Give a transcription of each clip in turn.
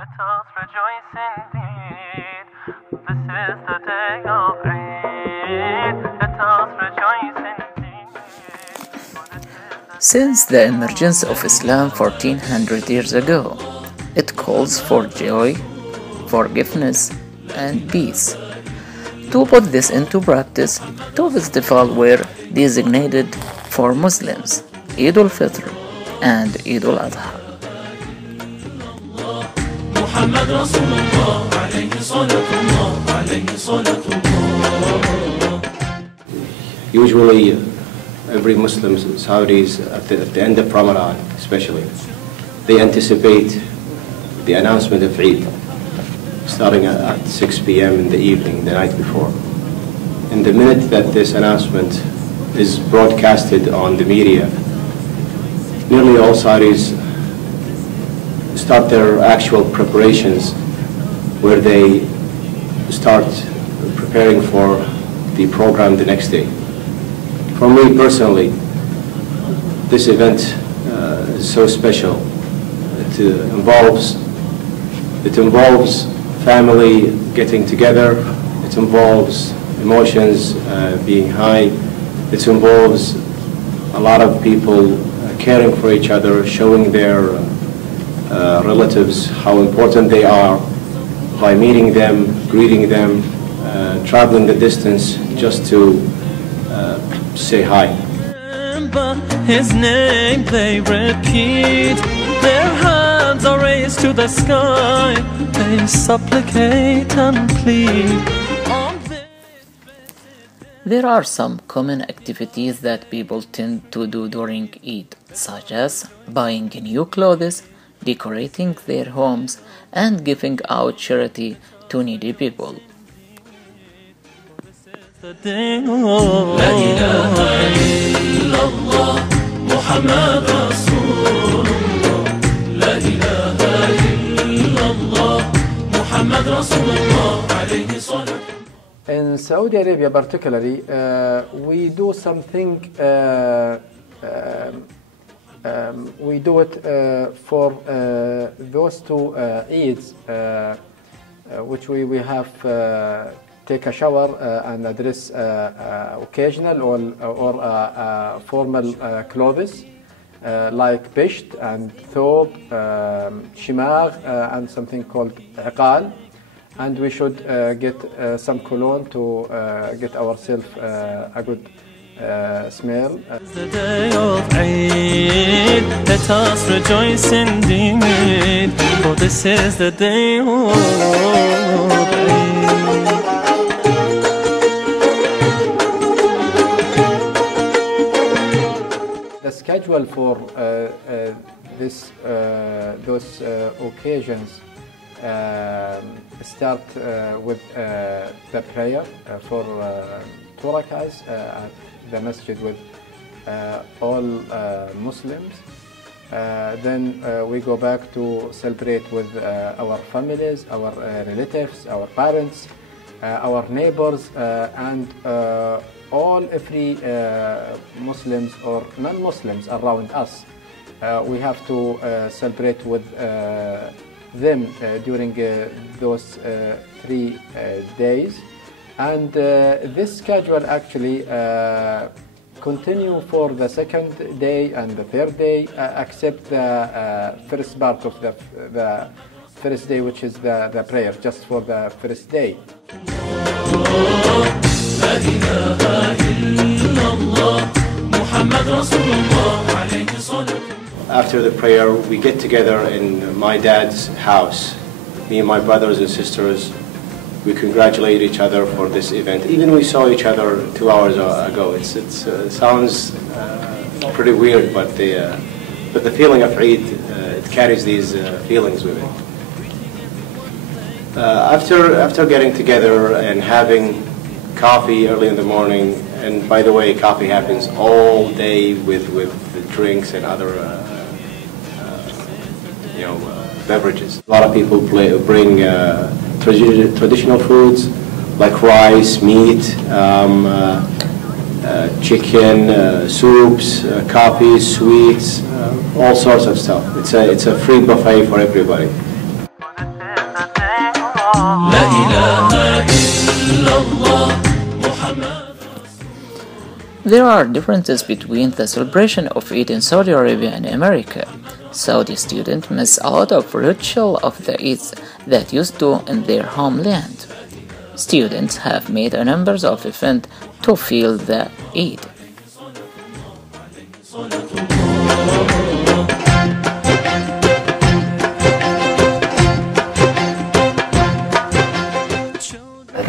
Let us rejoice indeed. This is the day of Eid. Let us rejoice indeed. Since the emergence of Islam 1400 years ago, it calls for joy, forgiveness, and peace. To put this into practice, two festivals were designated for Muslims, Eid al-Fitr and Eid al-Adha. Usually, every Muslim Saudis at the end of Ramadan, especially, they anticipate the announcement of Eid, starting at 6 p.m. in the evening, the night before. And the minute that this announcement is broadcasted on the media, nearly all Saudis start their actual preparations, where they start preparing for the program the next day. For me personally, this event is so special. It involves family getting together. It involves emotions being high. It involves a lot of people caring for each other, showing their relatives how important they are by meeting them, greeting them, traveling the distance just to say hi. His name they repeat. Their hands are raised to the sky. They supplicate and plead. There are some common activities that people tend to do during Eid, such as buying new clothes, decorating their homes, and giving out charity to needy people. In Saudi Arabia particularly, we do something, we do it for those two Eids, which we have take a shower and address occasional or formal clothes like bisht and thob, shimagh, and something called iqal. And we should get some cologne to get ourselves a good smell. The day of Eid, let us rejoice indeed, for this is the day of Eid. The schedule for those occasions start with the prayer for two rak'ahs at the masjid with all Muslims. Then we go back to celebrate with our families, our relatives, our parents, our neighbors, and every Muslims or non-Muslims around us. We have to celebrate with them during those 3 days, and this schedule actually continue for the second day and the third day, except the first part of the first day, which is the prayer, just for the first day. After the prayer, we get together in my dad's house. Me and my brothers and sisters, we congratulate each other for this event. Even we saw each other 2 hours ago. It sounds pretty weird, but the feeling of Eid, it carries these feelings with it. After getting together and having coffee early in the morning, and by the way, coffee happens all day with drinks and other beverages. A lot of people bring traditional foods like rice, meat, chicken, soups, coffees, sweets, all sorts of stuff. It's a free buffet for everybody. لا إله إلا الله محمد. There are differences between the celebration of Eid in Saudi Arabia and America. Saudi students miss a lot of ritual of the Eid that used to in their homeland. Students have made a number of events to feel the Eid.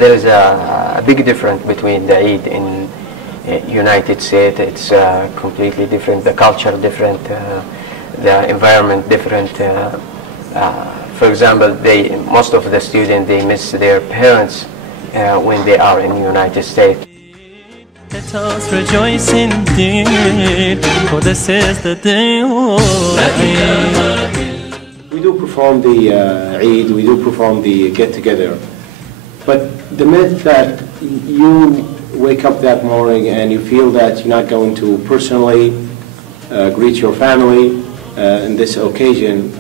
There is a big difference between the Eid in United States. It's completely different. The culture different, the environment different. For example, most of the students they miss their parents when they are in the United States. Let us rejoice indeed, for this is the day. We do perform the Eid, we do perform the get-together, but the myth that you wake up that morning and you feel that you're not going to personally greet your family in this occasion,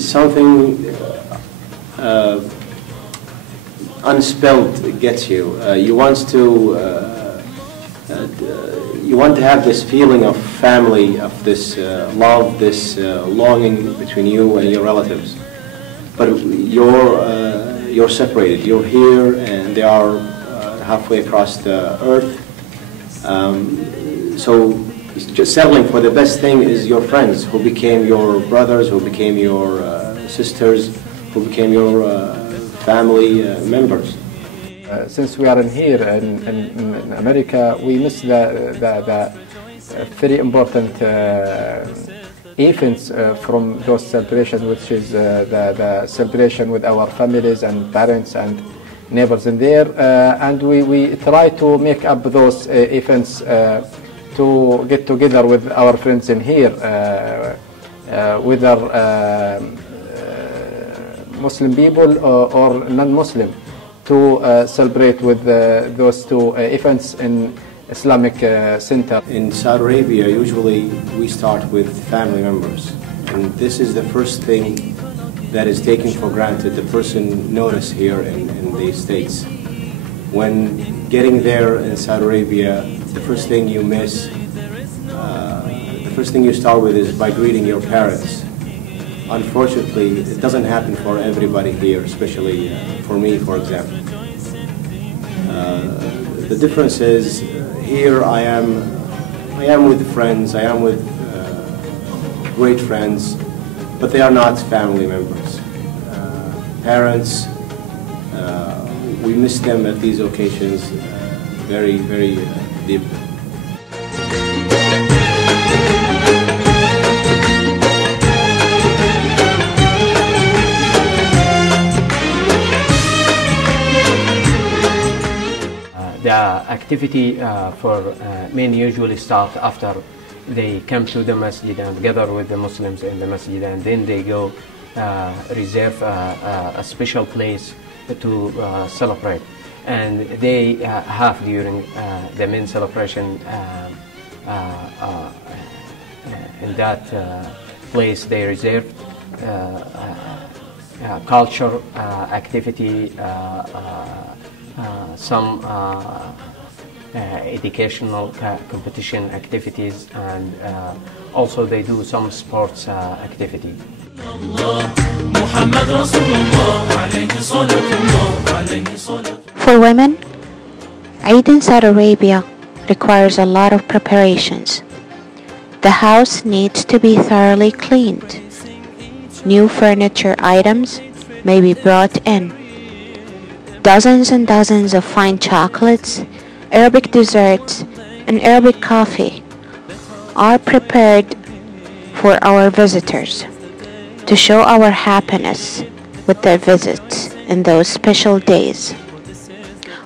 something unspelled gets you. You want to have this feeling of family, of this love, this longing between you and your relatives. But you're separated. You're here, and they are halfway across the earth. So just settling for the best thing is your friends, who became your brothers, who became your sisters, who became your family members. Since we are in here in America, we miss the very important events from those celebrations, which is the celebration with our families and parents and neighbors in there, and we try to make up those events to get together with our friends in here, whether Muslim people or non-Muslim, to celebrate with those two events in Islamic Center. In Saudi Arabia, usually we start with family members, and this is the first thing that is taken for granted. The person notice here in the States. When getting there in Saudi Arabia, the first thing you miss, the first thing you start with is by greeting your parents. Unfortunately, it doesn't happen for everybody here, especially for me, for example. The difference is here I am with friends, I am with great friends, but they are not family members. Parents, we miss them at these occasions very, very deeply. The activity for men usually start after they come to the masjid and gather with the Muslims in the masjid, and then they go reserve a special place to celebrate. And they have during the men celebration in that place they reserve culture activity, some educational competition activities, and also they do some sports activity. For women, Eid in Saudi Arabia requires a lot of preparations. The house needs to be thoroughly cleaned. New furniture items may be brought in. Dozens and dozens of fine chocolates, Arabic desserts, and Arabic coffee are prepared for our visitors to show our happiness with their visits in those special days.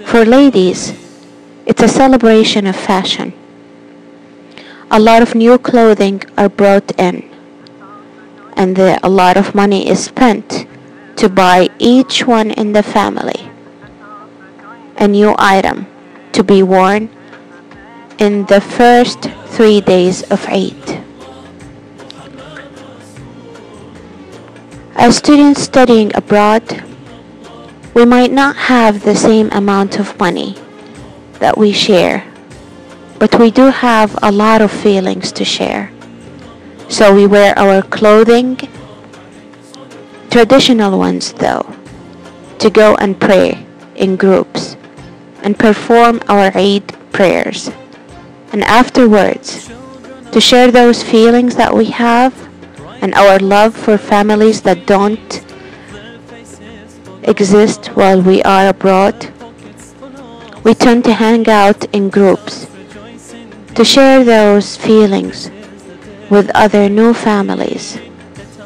For ladies, it's a celebration of fashion. A lot of new clothing are brought in, and a lot of money is spent to buy each one in the family a new item to be worn in the first 3 days of Eid. As students studying abroad, We might not have the same amount of money that we share, but we do have a lot of feelings to share. So we wear our clothing, traditional ones though, to go and pray in groups and perform our Eid prayers. And afterwards, to share those feelings that we have and our love for families that don't exist while we are abroad, we tend to hang out in groups to share those feelings with other new families,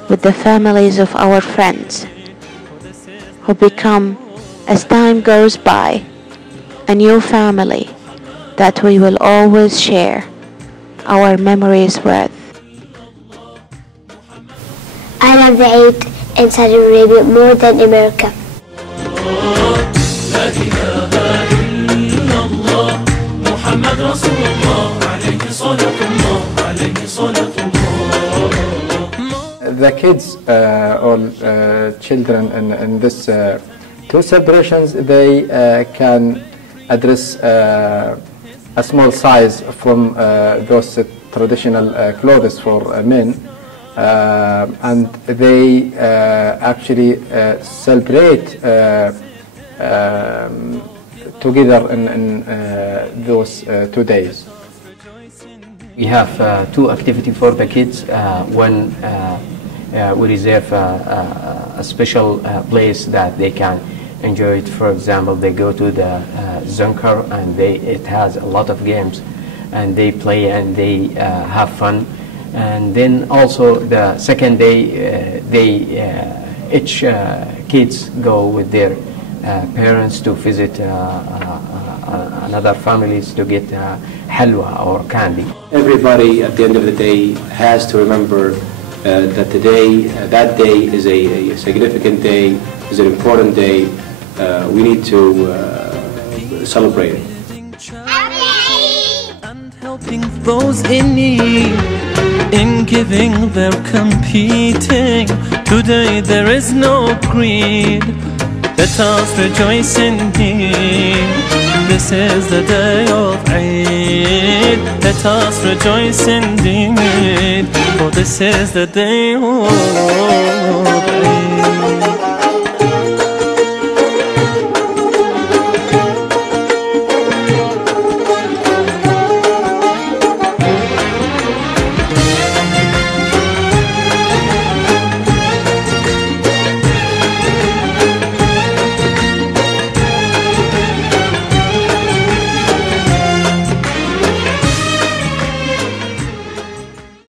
with the families of our friends, who become, as time goes by, a new family that we will always share our memories with. I love the Eid in Saudi Arabia more than America. The kids or children in this two celebrations, they can address a small size from those traditional clothes for men, and they actually celebrate together in those 2 days. We have two activities for the kids. One, we reserve a special place that they can enjoy it. For example, they go to the Zunker, and it has a lot of games, and they play and they have fun. And then also the second day, each kids go with their parents to visit another families to get halwa or candy. Everybody at the end of the day has to remember that that day is a significant day, is an important day. We need to celebrate it. And helping those in need, in giving they're competing. Today there is no greed. Let us rejoice indeed. This is the day of Eid. Let us rejoice indeed. For this is the day of Eid.